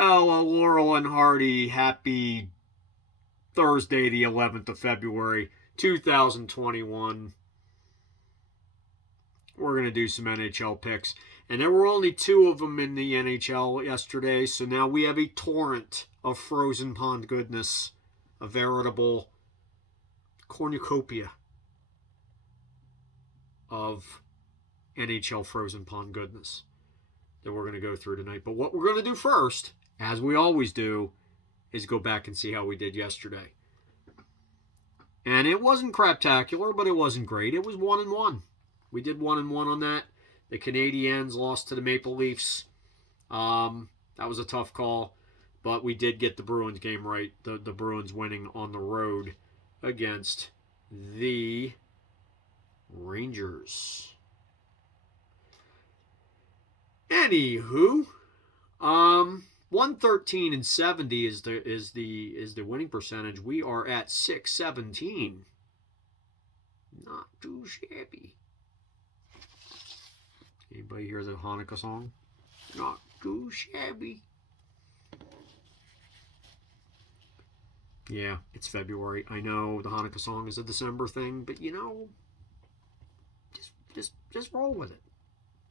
Well, Laurel and Hardy, happy Thursday, the 11th of February, 2021. We're going to do some NHL picks. And there were only 2 of them in the NHL yesterday, so now we have a torrent of frozen pond goodness, a veritable cornucopia of NHL frozen pond goodness that we're going to go through tonight. But what we're going to do first, as we always do, is go back and see how we did yesterday. And it wasn't craptacular, but it wasn't great. It was 1-1. We did 1-1 on that. The Canadiens lost to the Maple Leafs. That was a tough call, but we did get the Bruins game right. The Bruins winning on the road against the Rangers. Anywho, 113-70 is the winning percentage. We are at 617. Not too shabby. Anybody hear the Hanukkah song? Not too shabby. Yeah, it's February. I know the Hanukkah song is a December thing, but just roll with it.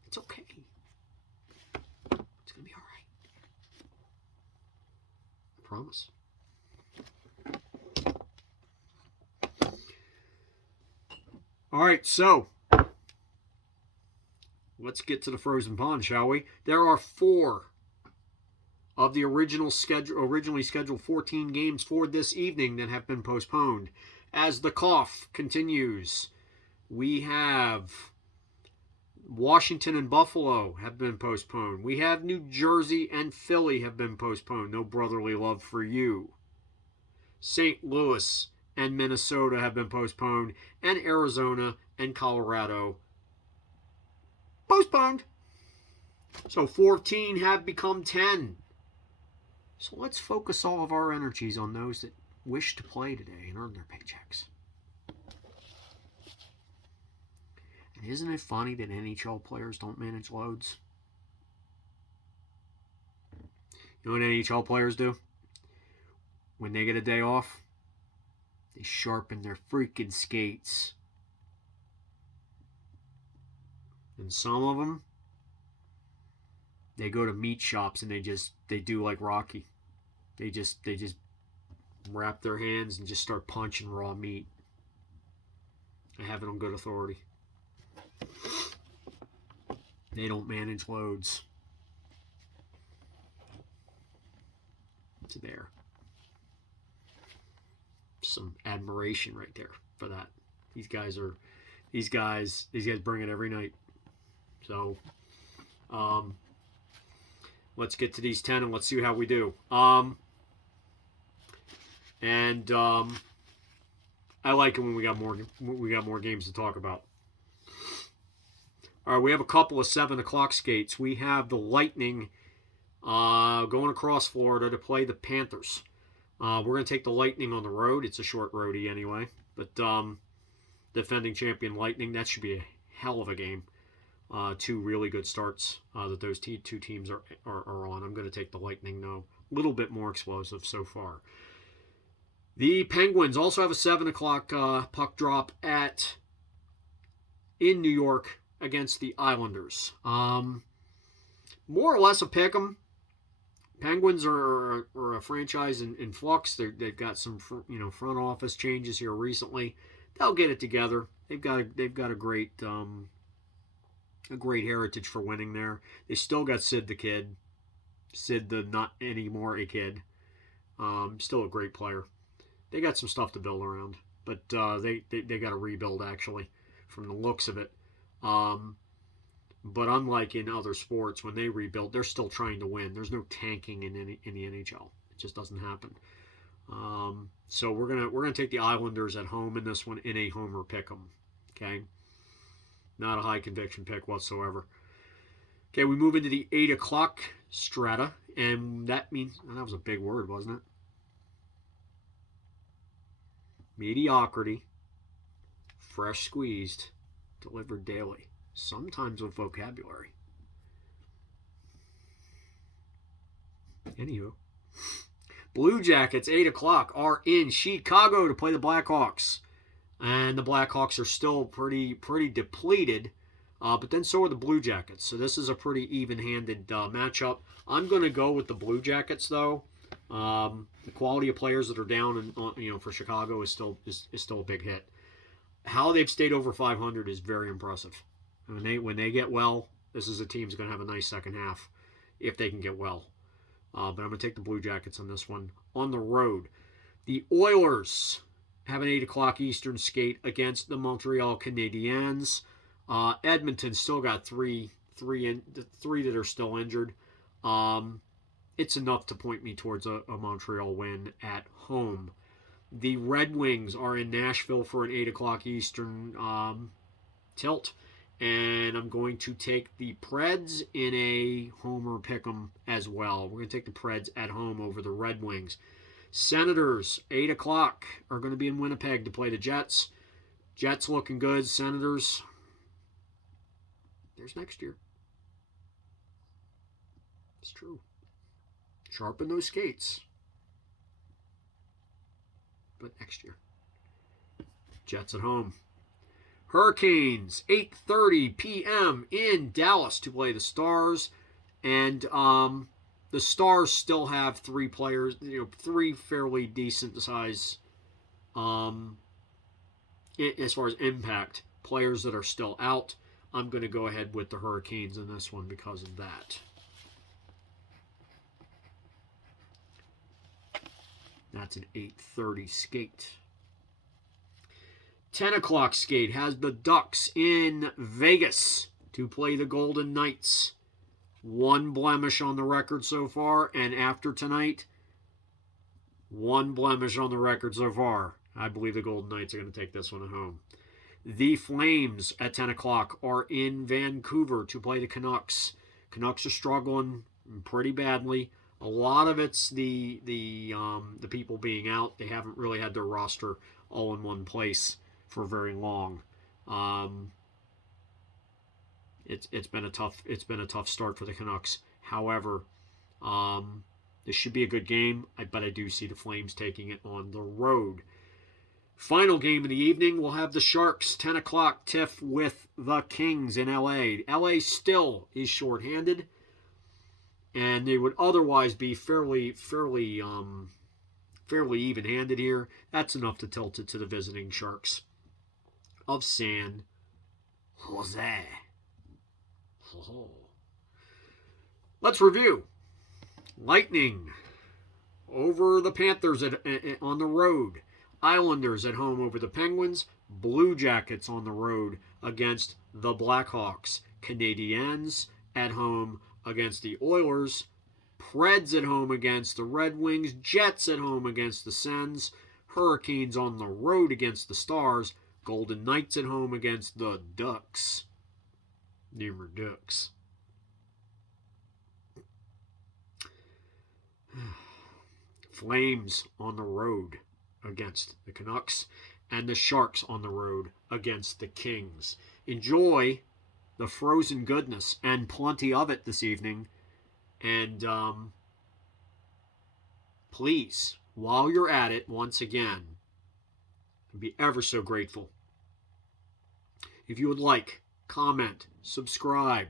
It's okay. It's gonna be all right. I promise. All right, so let's get to the frozen pond, shall we? There are 4 of the originally scheduled 14 games for this evening that have been postponed. As the cough continues, we have Washington and Buffalo have been postponed. We have New Jersey and Philly have been postponed. No brotherly love for you. St. Louis and Minnesota have been postponed. And Arizona and Colorado postponed. So 14 have become 10. So let's focus all of our energies on those that wish to play today and earn their paychecks. And isn't it funny that NHL players don't manage loads? You know what NHL players do? When they get a day off, they sharpen their freaking skates. And some of them, they go to meat shops and they do like Rocky. They just wrap their hands and just start punching raw meat. I have it on good authority. They don't manage loads. It's there. Some admiration right there for that. These guys bring it every night. So, let's get to these 10 and let's see how we do. I like it when we got more games to talk about. All right, we have a couple of 7 o'clock skates. We have the Lightning going across Florida to play the Panthers. We're going to take the Lightning on the road. It's a short roadie anyway. But defending champion Lightning, that should be a hell of a game. 2 really good starts that those 2 teams are on. I'm going to take the Lightning, though. A little bit more explosive so far. The Penguins also have a 7 o'clock puck drop in New York against the Islanders. More or less a pick 'em. Penguins are a franchise in flux. They've got some front office changes here recently. They'll get it together. They've got a great heritage for winning there. They still got Sid the Kid. Sid the not anymore a kid. Still a great player. They got some stuff to build around, but they got to rebuild actually, from the looks of it. But unlike in other sports, when they rebuild, they're still trying to win. There's no tanking in the NHL. It just doesn't happen. So we're gonna take the Islanders at home in this one in a homer pick'em. Okay, not a high conviction pick whatsoever. Okay, we move into the 8 o'clock strata, and that means that was a big word, wasn't it? Mediocrity, fresh squeezed, delivered daily. Sometimes with vocabulary. Anywho. Blue Jackets, 8 o'clock, are in Chicago to play the Blackhawks. And the Blackhawks are still pretty depleted. But then so are the Blue Jackets. So this is a pretty even-handed matchup. I'm going to go with the Blue Jackets, though. The quality of players that are down, for Chicago is still a big hit. How they've stayed over 500 is very impressive. When they get well, this is a team that's going to have a nice second half if they can get well. But I'm going to take the Blue Jackets on this one. On the road, the Oilers have an 8 o'clock Eastern skate against the Montreal Canadiens. Edmonton still got three that are still injured. It's enough to point me towards a Montreal win at home. The Red Wings are in Nashville for an 8 o'clock Eastern tilt. And I'm going to take the Preds in a homer pick'em as well. We're going to take the Preds at home over the Red Wings. Senators, 8 o'clock, are going to be in Winnipeg to play the Jets. Jets looking good. Senators, there's next year. It's true. Sharpen those skates. But next year. Jets at home. Hurricanes, 8:30 p.m. in Dallas to play the Stars. And the Stars still have three players, three fairly decent size, as far as impact, players that are still out. I'm going to go ahead with the Hurricanes in this one because of that. That's an 8:30 skate. 10 o'clock skate has the Ducks in Vegas to play the Golden Knights. One blemish on the record so far, and after tonight, one blemish on the record so far. I believe the Golden Knights are going to take this one at home. The Flames at 10 o'clock are in Vancouver to play the Canucks. Canucks are struggling pretty badly. A lot of it's the people being out. They haven't really had their roster all in one place for very long. It's been a tough start for the Canucks. However, this should be a good game, but I do see the Flames taking it on the road. Final game of the evening, we'll have the Sharks 10 o'clock tiff with the Kings in LA. LA still is shorthanded, and they would otherwise be fairly even-handed here. That's enough to tilt it to the visiting Sharks of San Jose. Let's review. Lightning over the Panthers on the road. Islanders at home over the Penguins. Blue Jackets on the road against the Blackhawks. Canadiens at home against the Oilers. Preds at home against the Red Wings. Jets at home against the Sens. Hurricanes on the road against the Stars. Golden Knights at home against the Ducks. Never Ducks. Flames on the road against the Canucks. And the Sharks on the road against the Kings. Enjoy the frozen goodness and plenty of it this evening. And please, while you're at it, once again, I'd be ever so grateful if you would like, comment, subscribe,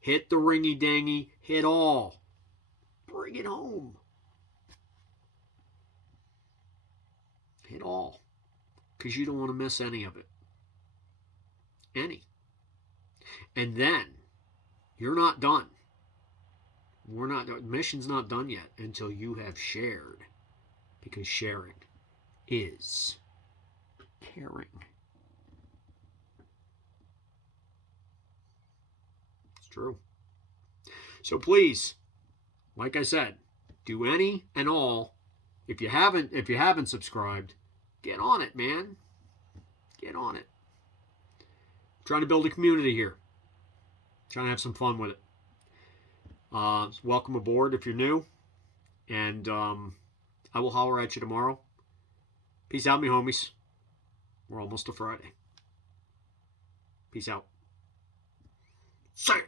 hit the ringy-dangy, hit all. Bring it home. Hit all. Because you don't want to miss any of it. Any. And then, you're not done. Mission's not done yet until you have shared. Because sharing is caring. It's true. So please, like I said, do any and all. If you haven't subscribed, get on it, man. Get on it. I'm trying to build a community here. Trying to have some fun with it. Welcome aboard if you're new. And I will holler at you tomorrow. Peace out, me homies. We're almost to Friday. Peace out. See ya.